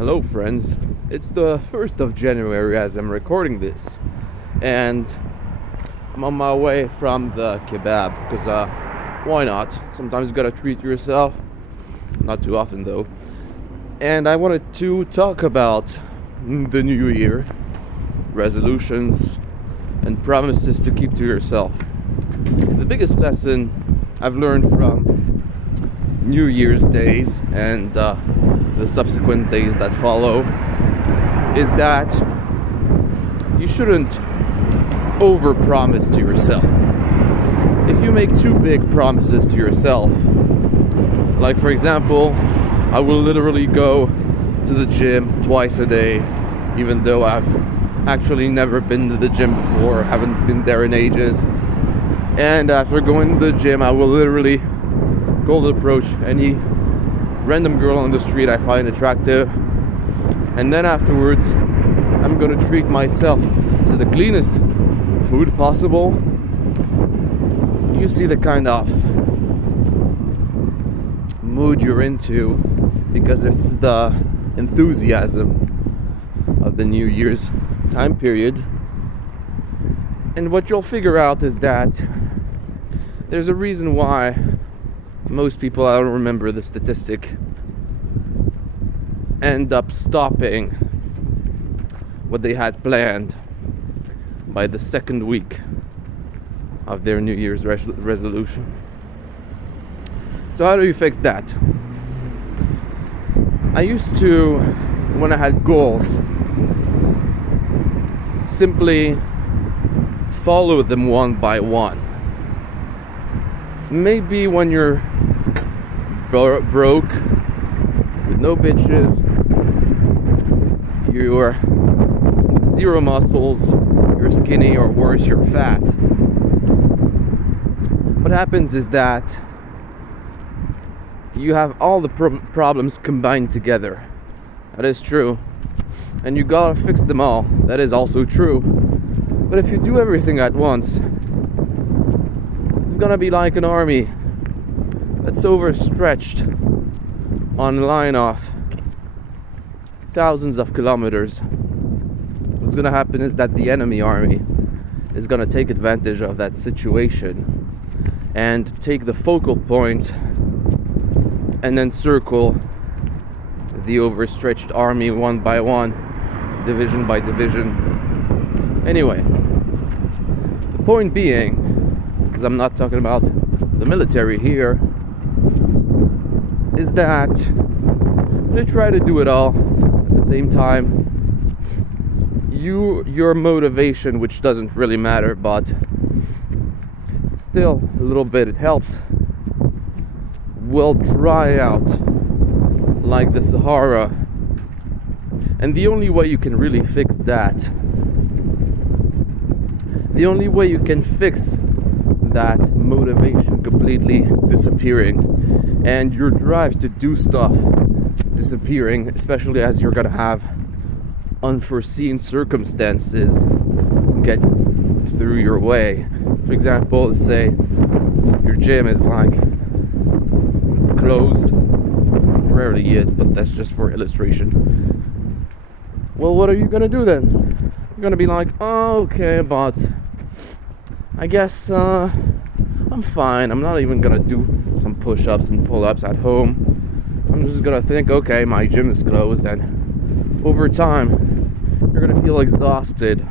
Hello, friends. It's the 1st of January as I'm recording this, and I'm on my way from the kebab because why not? Sometimes you gotta treat yourself, not too often though. And I wanted to talk about the new year, resolutions, and promises to keep to yourself. The biggest lesson I've learned from New Year's days and the subsequent days that follow is that you shouldn't overpromise to yourself. If you make too big promises to yourself, like for example, I will literally go to the gym twice a day, even though I've actually never been to the gym before, haven't been there in ages. And after going to the gym, I will literally cold approach any random girl on the street I find attractive, and then afterwards I'm gonna treat myself to the cleanest food possible. You see the kind of mood you're into because it's the enthusiasm of the New Year's time period. And what you'll figure out is that there's a reason why most people, I don't remember the statistic, end up stopping what they had planned by the second week of their New Year's resolution. So how do you fix that? I used to, when I had goals, simply follow them one by one. Maybe when you're broke with no bitches, you're zero muscles, you're skinny, or worse, you're fat. What happens is that you have all the problems combined together. That is true. And you gotta fix them all. That is also true. But if you do everything at once, it's gonna be like an army that's overstretched on a line of thousands of kilometers. What's gonna happen is that the enemy army is gonna take advantage of that situation and take the focal point and then circle the overstretched army one by one, division by division. Anyway, the point being, because I'm not talking about the military here, is that they try to do it all at the same time. Your motivation, which doesn't really matter, but still a little bit it helps, will dry out like the Sahara. And the only way you can really fix that, the only way you can fix that motivation completely disappearing and your drive to do stuff disappearing, especially as you're gonna have unforeseen circumstances get through your way. For example, let's say your gym is like closed, rarely is, but that's just for illustration. Well, what are you gonna do then? You're gonna be like, oh, okay, but I guess I'm fine. I'm not even gonna do some push-ups and pull-ups at home. I'm just gonna think, okay, my gym is closed, and over time you're gonna feel exhausted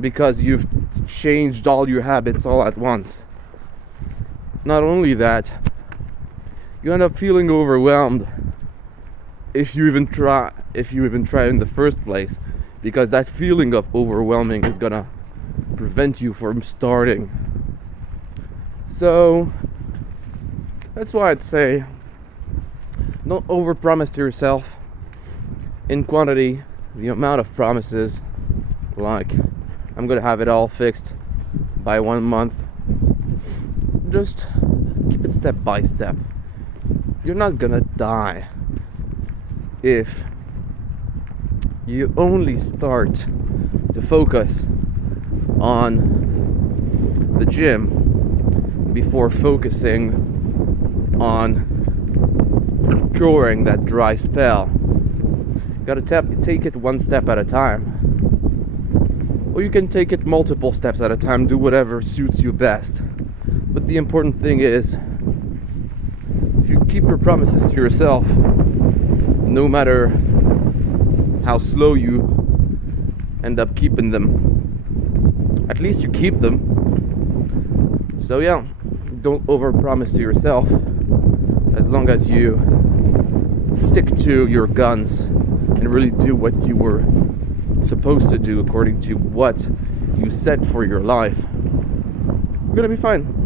because you've changed all your habits all at once. Not only that, you end up feeling overwhelmed if you even try in the first place, because that feeling of overwhelming is gonna prevent you from starting. So that's why I'd say don't overpromise to yourself in quantity. The amount of promises, like I'm gonna have it all fixed by 1 month, just keep it step by step. You're not gonna die if you only start to focus on the gym before focusing on curing that dry spell. Gotta take it one step at a time. Or you can take it multiple steps at a time, do whatever suits you best. But the important thing is, if you keep your promises to yourself, no matter how slow you end up keeping them, at least you keep them. So yeah, don't overpromise to yourself. As long as you stick to your guns and really do what you were supposed to do according to what you set for your life, you're gonna be fine.